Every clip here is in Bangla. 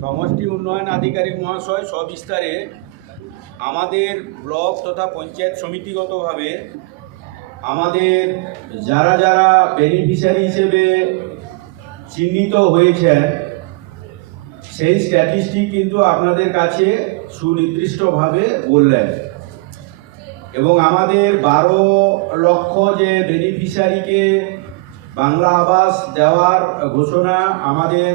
সমষ্টি উন্নয়ন আধিকারিক মহাশয় সবিস্তারে আমাদের ব্লক তথা পঞ্চায়েত সমিতিগতভাবে আমাদের যারা যারা বেনিফিশিয়ারি হিসেবে চিহ্নিত হয়েছেন সেই স্ট্যাটিস্টিক কিন্তু আপনাদের কাছে সুনির্দিষ্টভাবে বললেন এবং আমাদের 12 লক্ষ যে বেনিফিশিয়ারিকে বাংলা আবাস দেওয়ার ঘোষণা আমাদের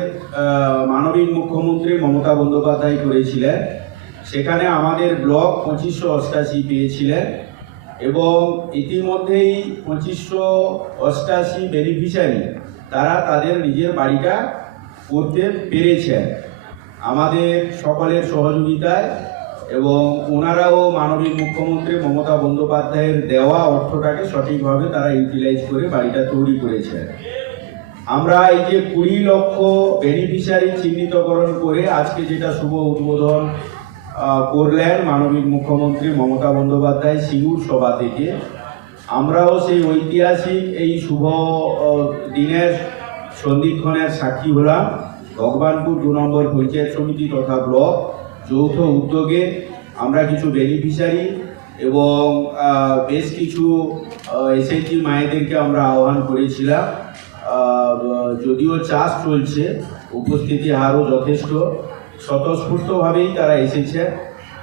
মাননীয় মুখ্যমন্ত্রী মমতা বন্দ্যোপাধ্যায় করেছিলেন। সেখানে আমাদের ব্লক 2588 পেয়েছিলেন এবং ইতিমধ্যেই 2588 বেনিফিশিয়ারি তারা তাদের নিজের বাড়িটা করতে পেরেছেন আমাদের সকলের সহযোগিতায় এবং ওনারাও মাননীয় মুখ্যমন্ত্রী মমতা বন্দ্যোপাধ্যায়ের দেওয়া অর্থটাকে সঠিকভাবে তারা ইউটিলাইজ করে বাড়িটা তৈরি করেছেন। আমরা এই যে 20 লক্ষ বেনিফিশিয়ারি চিহ্নিতকরণ করে আজকে যেটা শুভ উদ্বোধন করলেন মাননীয় মুখ্যমন্ত্রী মমতা বন্দ্যোপাধ্যায় সিঙ্গুর সভা থেকে, আমরাও সেই ঐতিহাসিক এই শুভ দিনের সন্ধিক্ষণের সাক্ষী হলাম। ভগবানপুর 2 নম্বর পঞ্চায়েত সমিতি তথা ব্লক যৌথ উদ্যোগে আমরা কিছু বেনিফিশিয়ারি এবং বেশ কিছু এসএইচজি মায়েদেরকে আমরা আহ্বান করেছিলাম। যদিও চাষ চলছে, উপস্থিতি হারও যথেষ্ট, স্বতঃস্ফূর্তভাবেই তারা এসেছে।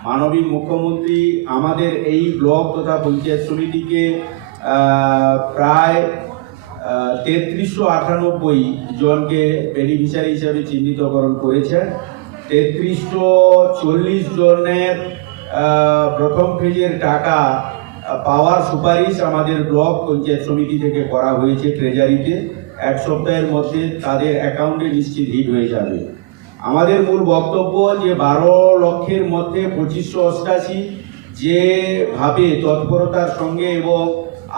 মাননীয় মুখ্যমন্ত্রী আমাদের এই ব্লক তথা পঞ্চায়েত সমিতিকে প্রায় 3398 জনকে বেনিফিশিয়ারি হিসাবে চিহ্নিতকরণ করেছেন। 3340 জনের প্রথম ফেজের টাকা পাওয়ার সুপারিশ আমাদের ব্লক পঞ্চায়েত সমিতি থেকে করা হয়েছে ট্রেজারিতে। 1 সপ্তাহের মধ্যে তাদের অ্যাকাউন্টে নিশ্চিত হিট হয়ে যাবে। আমাদের মূল বক্তব্য যে 12 লক্ষের মধ্যে 2588 যেভাবে তৎপরতার সঙ্গে এবং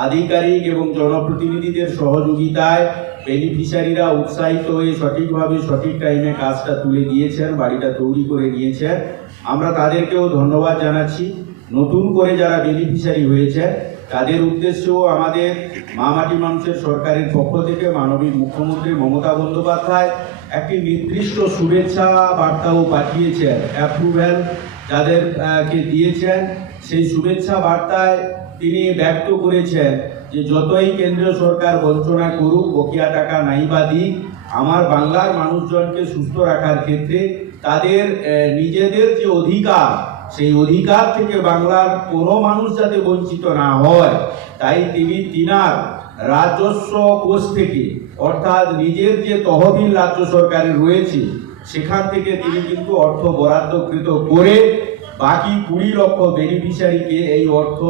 আধিকারিক এবং জনপ্রতিনিধিদের সহযোগিতায় বেনিফিশিয়ারিরা উৎসাহিত হয়ে সঠিকভাবে সঠিক টাইমে কাজটা তুলে দিয়েছেন, বাড়িটা তৈরি করে নিয়েছেন, আমরা তাদেরকেও ধন্যবাদ জানাচ্ছি। নতুন করে যারা বেনিফিশিয়ারি হয়েছে তাদের উদ্দেশ্যেও আমাদের মা মাটি মানুষের সরকারের পক্ষ থেকে মাননীয় মুখ্যমন্ত্রী মমতা বন্দ্যোপাধ্যায় একটি নির্দিষ্ট শুভেচ্ছা বার্তাও পাঠিয়েছেন। অ্যাপ্রুভ্যাল যাদেরকে দিয়েছেন সেই শুভেচ্ছা বার্তায় তিনি ব্যক্ত করেছেন যে যতই কেন্দ্রীয় সরকার বঞ্চনা করুক, বকেয়া টাকা নাই বা দিক, আমার বাংলার মানুষজনকে সুস্থ রাখার ক্ষেত্রে তাদের নিজেদের যে অধিকার সেই অধিকার থেকে বাংলার কোনো মানুষ যাতে বঞ্চিত না হয়, তাই তিনি তিনার রাজস্ব কোষ থেকে অর্থাৎ নিজের যে তহবিল রাজ্য সরকারের রয়েছে সেখান থেকে তিনি কিন্তু অর্থ বরাদ্দকৃত করে বাকি 20 লক্ষ বেনিফিশিয়ারিকে এই অর্থ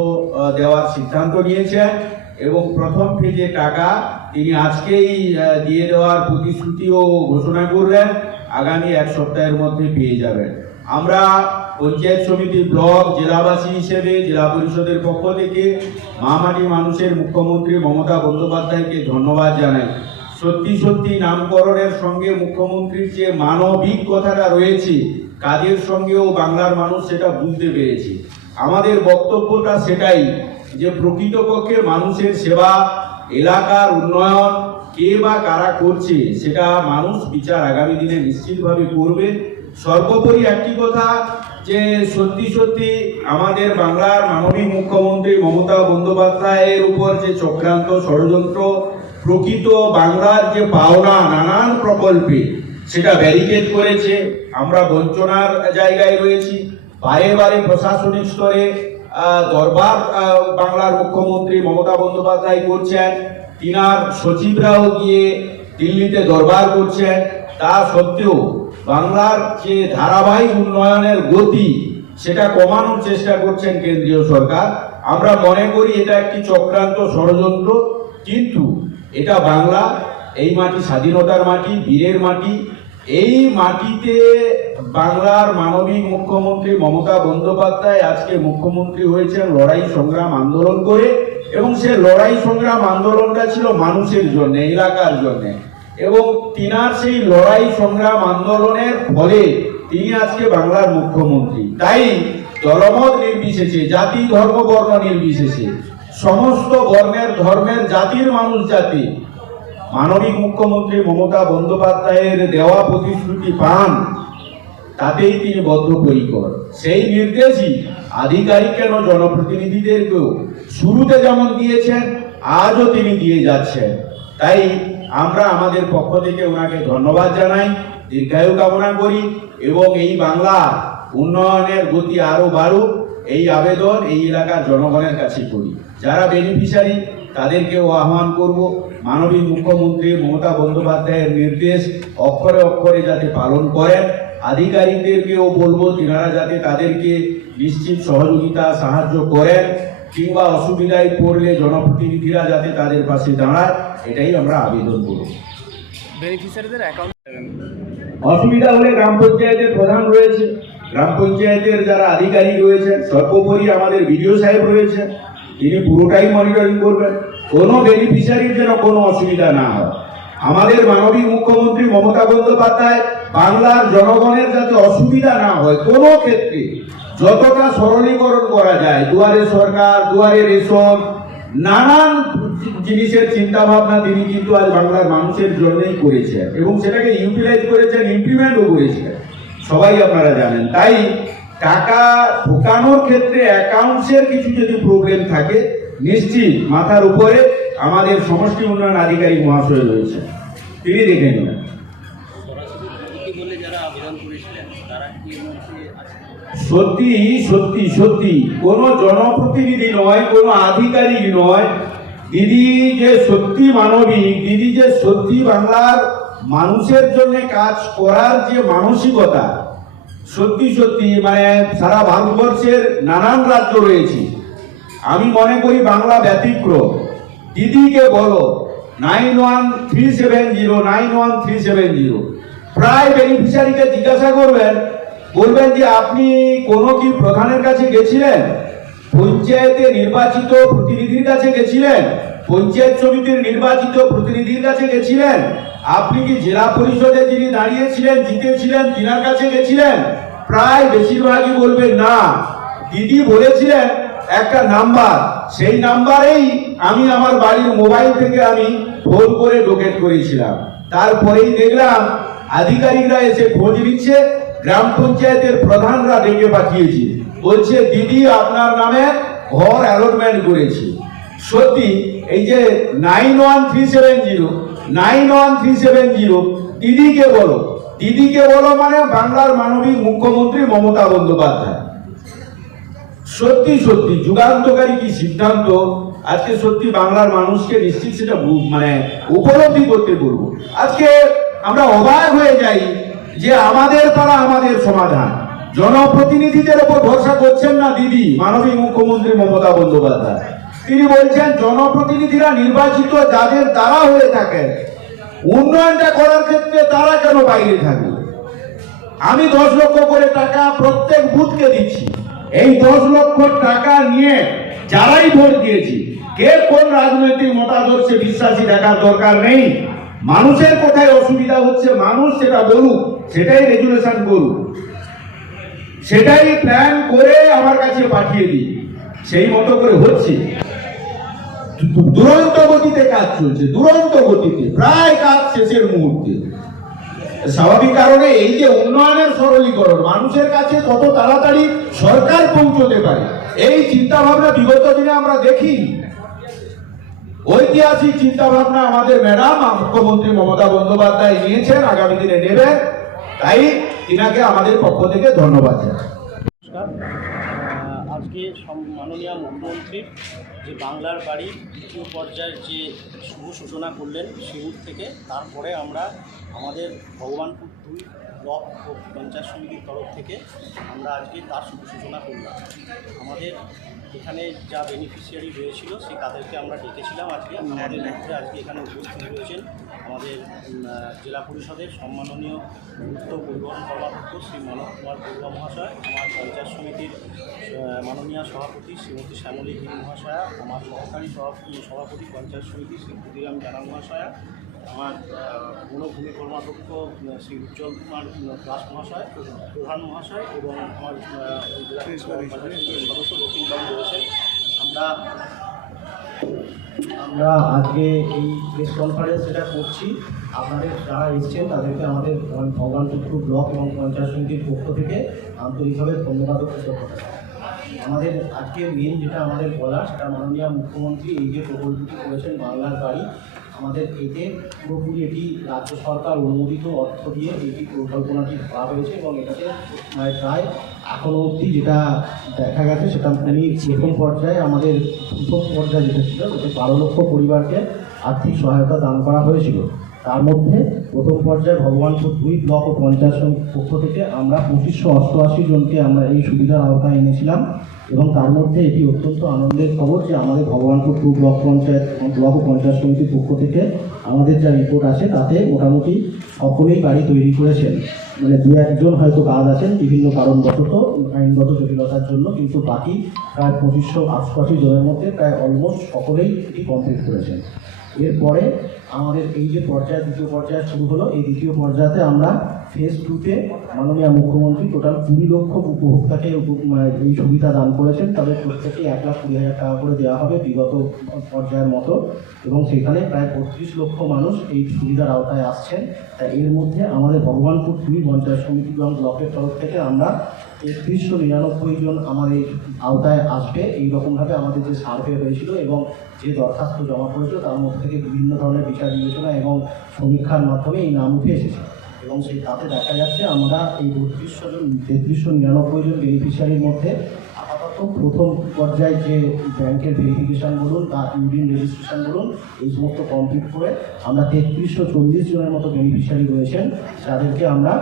দেওয়ার সিদ্ধান্ত নিয়েছেন এবং প্রথম ফেজে টাকা তিনি আজকেই দিয়ে দেওয়ার প্রতিশ্রুতিও ঘোষণা করলেন। আগামী 1 সপ্তাহের মধ্যে পেয়ে যাবেন। আমরা পঞ্চায়েত সমিতি, ব্লক, জেলাবাসী হিসেবে জেলা পরিষদের পক্ষ থেকে মা মাটি মানুষের মুখ্যমন্ত্রী মমতা বন্দ্যোপাধ্যায়কে ধন্যবাদ জানাই। সত্যি সত্যি নামকরণের সঙ্গে মুখ্যমন্ত্রীর যে মানবিক কথাটা রয়েছে কাজের সঙ্গেও বাংলার মানুষ সেটা বুঝতে পেরেছে। আমাদের বক্তব্যটা সেটাই যে প্রকৃতপক্ষে মানুষের সেবা, এলাকার উন্নয়ন কে বা কারা করছে সেটা মানুষ বিচার আগামী দিনে নিশ্চিতভাবে করবে। সর্বোপরি একটি কথা যে সত্যি সত্যি আমাদের বাংলার মাননীয় মুখ্যমন্ত্রী মমতা বন্দ্যোপাধ্যায়ের উপর যে চক্রান্ত ষড়যন্ত্র, প্রকৃত বাংলার যে পাওনা নানান প্রকল্পে সেটা ব্যারিকেড করেছে। আমরা বঞ্চনার জায়গায় রয়েছি, বারে বারে প্রশাসনিক স্তরে দরবার বাংলার মুখ্যমন্ত্রী মমতা বন্দ্যোপাধ্যায় করছেন, তিনার সচিবরাও গিয়ে দিল্লিতে দরবার করছেন। তা সত্ত্বেও বাংলার যে ধারাবাহিক উন্নয়নের গতি সেটা কমানোর চেষ্টা করছেন কেন্দ্রীয় সরকার। আমরা মনে করি এটা একটি চক্রান্ত ষড়যন্ত্র, কিন্তু এটা বাংলা, এই মাটি স্বাধীনতার মাটি, বীরের মাটি। এই মাটিতে বাংলার মাননীয় মুখ্যমন্ত্রী মমতা বন্দ্যোপাধ্যায় আজকে মুখ্যমন্ত্রী হয়েছেন লড়াই সংগ্রাম আন্দোলন করে, এবং সে লড়াই সংগ্রাম আন্দোলনটা ছিল মানুষের জন্য, এলাকার জন্য, এবং তিনার সেই লড়াই সংগ্রাম আন্দোলনের ফলে তিনি আজকে বাংলার মুখ্যমন্ত্রী। তাই দলমত নির্বিশেষে, জাতি ধর্ম বর্ণ নির্বিশেষে সমস্ত বর্ণের ধর্মের জাতির মানুষ যাতে মাননীয় মুখ্যমন্ত্রী মমতা বন্দ্যোপাধ্যায়ের দেওয়া প্রতিশ্রুতি পান, তাতেই তিনি বদ্ধপরিকর। সেই নির্দেশই আধিকারিক কেন জনপ্রতিনিধিদেরকেও শুরুতে যেমন দিয়েছেন, আজও তিনি দিয়ে যাচ্ছেন। তাই আমরা আমাদের পক্ষ থেকে ওনাকে ধন্যবাদ জানাই, দীর্ঘায়ু কামনা করি এবং এই বাংলা উন্নয়নের গতি আরো বাড়ুক, এই আবেদন এই এলাকার জনগণের কাছে করি। যারা বেনিফিশিয়ারি তাদেরকেও আহ্বান করব, মাননীয় মুখ্যমন্ত্রী মমতা বন্দ্যোপাধ্যায়ের নির্দেশ অক্ষরে অক্ষরে যাতে পালন করেন। আধিকারিকদেরকেও বলবো তিনারা যাতে তাদেরকে নিশ্চিত সহযোগিতা সাহায্য করেন, কিংবা অসুবিধায় পড়লে জনপ্রতিনিধিরা যাতে তাদের পাশে দাঁড়ায়, এটাই আমরা আবেদন করব। বেনিফিশিয়ারিদের অ্যাকাউন্ট অসুবিধা হলে গ্রাম পঞ্চায়েতের প্রধান রয়েছে, গ্রাম পঞ্চায়েতের যারা আধিকারিক রয়েছেন, সর্বোপরি আমাদের বিডিও সাহেব রয়েছে, তিনি পুরোটাই মনিটরিং করবেন। কোনো বেনিফিশিয়ারির যেন কোনো অসুবিধা না হয়। আমাদের মাননীয় মুখ্যমন্ত্রী মমতা বন্দ্যোপাধ্যায় বাংলার জনগণের যাতে অসুবিধা না হয় কোনো ক্ষেত্রে যতটা সরলীকরণ করা যায়, দুয়ারে সরকার, দুয়ারে রেশন, নানান জিনিসের চিন্তা ভাবনা তিনি কিন্তু আজ বাংলার মানুষের জন্যই করেছেন এবং সেটাকে ইউটিলাইজ করেছেন, ইমপ্লিমেন্টও করেছেন, সবাই আপনারা জানেন। তাই টাকা ঢোকানোর ক্ষেত্রে অ্যাকাউন্টসের কিছু যদি প্রবলেম থাকে, নিশ্চিত মাথার উপরে আমাদের সমষ্টি উন্নয়ন আধিকারিক মহাশয় রয়েছে, তিনি দেখে নেবেন। সত্যি সত্যি সত্যি কোনো জনপ্রতিনিধি নয়, কোনো আধিকারিক নয়, দিদি যে সত্যি মানবিক, দিদি যে সত্যি বাংলার মানুষের জন্য কাজ করার যে মানসিকতা, সত্যি সত্যি মানে সারা ভারতবর্ষের নানান রাজ্য রয়েছে, আমি মনে করি বাংলা ব্যতিক্রম। দিদিকে বলো 9137091370, প্রায় বেনিফিশিয়ারিকে জিজ্ঞাসা করবেন, বলবেন যে আপনি কোনো কি প্রধানের কাছে গেছিলেন, পঞ্চায়েতে নির্বাচিত প্রতিনিধির কাছে গেছিলেন, পঞ্চায়েত সমিতির নির্বাচিত প্রতিনিধির কাছে গেছিলেন, আপনি কি জেলা পরিষদে যিনি দাঁড়িয়েছিলেন জিতেছিলেন তিনার কাছে গেছিলেন? প্রায় বেশিরভাগই বলবেন না। দিদি বলেছিলেন একটা নাম্বার, সেই নাম্বারেই আমি আমার বাড়ির মোবাইল থেকে আমি ফোন করে ডোকেট করেছিলাম। তারপরেই দেখলাম আধিকারিকরা এসে খোঁজ নিচ্ছে, গ্রাম পঞ্চায়েতের প্রধানরা ডেকে পাঠিয়েছে, বলছে দিদি আপনার নামে ঘর অ্যালটমেন্ট করেছে। সত্যি এই যে 9137091370, দিদিকে বলো, দিদিকে বলো মানে বাংলার মাননীয় মুখ্যমন্ত্রী মমতা বন্দ্যোপাধ্যায়। সত্যি সত্যি যুগান্তকারী কি সিদ্ধান্ত, আজকে সত্যি বাংলার মানুষকে নিশ্চিত সেটা মানে উপলব্ধি করতে বলবো। আজকে আমরা অবাক হয়ে যাই যে আমাদের পাড়া আমাদের সমাধান, জনপ্রতিনিধিদের উপর ভরসা করছেন না দিদি মাননীয় মুখ্যমন্ত্রী মমতা বন্দ্যোপাধ্যায়। তিনি বলছেন জনপ্রতিনিধিরা নির্বাচিত যাদের দ্বারা হয়ে থাকে, উন্নয়নটা করার ক্ষেত্রে তারা কেন বাইরে থাকবে? আমি 10 লক্ষ করে টাকা প্রত্যেক বুথকে দিচ্ছি, এই 10 লক্ষ টাকা নিয়ে যারাই ভোট দিয়েছি, কে কোন রাজনৈতিক মতাদর্শে বিশ্বাসী দেখার দরকার নেই। মানুষের কোথায় অসুবিধা হচ্ছে মানুষ সেটা বলুক, সেটাই রেজুলেশন করুক, সেটাই প্ল্যান করে আমার কাছে পাঠিয়ে দিই, সেই মতো করে হচ্ছে। দুরন্ত গতিতে কাজ চলছে, দুরন্ত গতিতে, প্রায় কাজ শেষের মুহূর্তে। স্বাভাবিক কারণে এই যে উন্নয়নের সরলীকরণ, মানুষের কাছে কত তাড়াতাড়ি সরকার পৌঁছতে পারে, এই চিন্তা ভাবনা বিগত দিনে আমরা দেখি। ঐতিহাসিক চিন্তা ভাবনা আমাদের ম্যাডাম মুখ্যমন্ত্রী মমতা বন্দ্যোপাধ্যায় নিয়েছেন, আগামী দিনে নেবেন, তাই তিনাকে আমাদের পক্ষ থেকে ধন্যবাদ জানাই। আজকে মাননীয় মুখ্যমন্ত্রী যে বাংলার বাড়ি দ্বিতীয় পর্যায়ের যে শুভ সূচনা করলেন শিউর থেকে, তারপরে আমরা আমাদের ভগবানপুর 2 ব্লক ও পঞ্চায়েত সমিতির তরফ থেকে আমরা আজকে তার শুভ সূচনা করলাম। আমাদের এখানে যা বেনিফিশিয়ারি রয়েছিল সেই তাদেরকে আমরা ডেকেছিলাম। আজকে আমাদের মধ্যে আজকে এখানে উপস্থিত রয়েছেন আমাদের জেলা পরিষদের সম্মাননীয় পূর্ত পরিবহন কর্মাধ্যক্ষ শ্রী মানব কুমার বড়ুয়া মহাশয়, আমার পঞ্চায়েত সমিতির মাননীয় সভাপতি শ্রীমতী শ্যামলী গিরি মহাশয়া, আমার সহকারী সভাপতি পঞ্চায়েত সমিতি শ্রী ক্ষুদিরাম জানা মহাশয়া, আমার বনভূমি কর্মাধ্যক্ষ শ্রী উজ্জ্বল কুমার দাস মহাশয়, প্রধান মহাশয় এবং আমার জেলা সদস্য দক্ষিণবাবু রয়েছেন। আমরা আমরা আজকে এই প্রেস কনফারেন্স যেটা করছি, আপনাদের যারা এসেছেন তাদেরকে আমাদের ভগবানপুর ব্লক এবং পঞ্চায়েত সমিতির পক্ষ থেকে আন্তরিকভাবে ধন্যবাদ ও কৃতজ্ঞতা। আমাদের আজকে মেন যেটা আমাদের বলা, সেটা মাননীয় মুখ্যমন্ত্রী এই যে প্রকল্পটি করেছেন বাংলার বাড়ি, আমাদের এতে পুরোপুরি এটি রাজ্য সরকার অনুমোদিত অর্থ দিয়ে এটি পরিকল্পনাটি করা হয়েছে এবং এটাতে প্রায় এখনও অবধি যেটা দেখা গেছে সেটা প্রথম পর্যায়ে আমাদের প্রথম পর্যায়ে যেটা ছিল সেটা 12 লক্ষ পরিবারকে আর্থিক সহায়তা দান করা হয়েছিল। তার মধ্যে প্রথম পর্যায়ে ভগবানপুর 2 ব্লক ও পঞ্চায়েত সমিতির পক্ষ থেকে আমরা 2588 জনকে আমরা এই সুবিধার আওতায় এনেছিলাম এবং তার মধ্যে এটি অত্যন্ত আনন্দের খবর যে আমাদের ভগবানপুর 2 ব্লক ও পঞ্চায়েত সমিতির পক্ষ থেকে আমাদের যা রিপোর্ট আছে তাতে মোটামুটি সকলেই বাড়ি তৈরি করেছেন। মানে 2-1 হয়তো বাদ আছেন বিভিন্ন কারণবশত, আইনগত জটিলতার জন্য, কিন্তু বাকি প্রায় 2588 জনের মধ্যে প্রায় অলমোস্ট সকলেই এটি কমপ্লিট করেছেন। এরপরে আমাদের এই যে দ্বিতীয় পর্যায় শুরু হলো, এই দ্বিতীয় পর্যায়ে আমরা ফেজ 2-তে মাননীয় মুখ্যমন্ত্রী টোটাল 20 লক্ষ উপভোক্তাকে এই সুবিধা দান করেছেন। তাদের প্রত্যেকে 1,20,000 টাকা করে দেওয়া হবে বিগত পর্যায়ের মতো, এবং সেখানে প্রায় 35 লক্ষ মানুষ এই সুবিধার আওতায় আসছেন। তাই এর মধ্যে আমাদের ভগবানপুর 2 পঞ্চায়েত সমিতি এবং ব্লকের তরফ থেকে আমরা 3399 জন আমার এই আওতায় আসবে এইরকমভাবে আমাদের যে সার্ভে হয়েছিল এবং যে দরখাস্ত জমা করেছিল তার মধ্যে থেকে বিভিন্ন ধরনের বিচার বিবেচনা এবং সমীক্ষার মাধ্যমে এই নাম উঠে এসেছে এবং সেই তাতে দেখা যাচ্ছে আমরা এই 3399 জন বেনিফিশিয়ারির মধ্যে আপাতত প্রথম পর্যায়ে যে ব্যাংকের ভেরিফিকেশান বলুন বা ইউডিন রেজিস্ট্রেশন বলুন এই সমস্ত কমপ্লিট করে আমরা 3340 জনের মতো বেনিফিশিয়ারি রয়েছেন যাদেরকে আমরা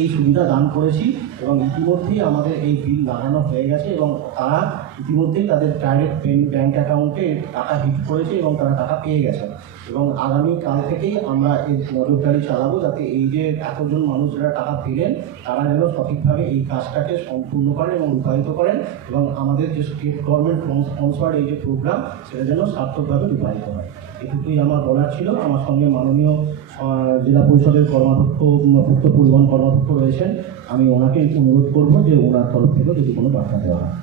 এই সুবিধা দান করেছি এবং ইতিমধ্যেই আমাদের এই বিল লাগানো হয়ে গেছে এবং তারা ইতিমধ্যেই তাদের ডাইরেক্ট ব্যাংক অ্যাকাউন্টে টাকা হিট করেছে এবং তারা টাকা পেয়ে গেছে এবং আগামীকাল থেকেই আমরা এই নজরদারি চালাবো যাতে এই যে এতজন মানুষ যারা টাকা পেলেন তারা যেন সঠিকভাবে এই কাজটাকে সম্পূর্ণ করেন এবং রূপায়িত করেন এবং আমাদের যে স্টেট গভর্নমেন্ট স্পন্সর্ড এই যে প্রোগ্রাম সেটা যেন সার্থকভাবে রূপায়িত হয়। এটুকুই আমার বলার ছিল। আমার সঙ্গে মাননীয় জেলা পরিষদের কর্মাধ্যক্ষ পূর্ত পরিবহন কর্মাধ্যক্ষ রয়েছেন, আমি ওনাকে অনুরোধ করবো যে ওনার তরফ থেকে যদি কোনো বার্তা দেওয়া হয়।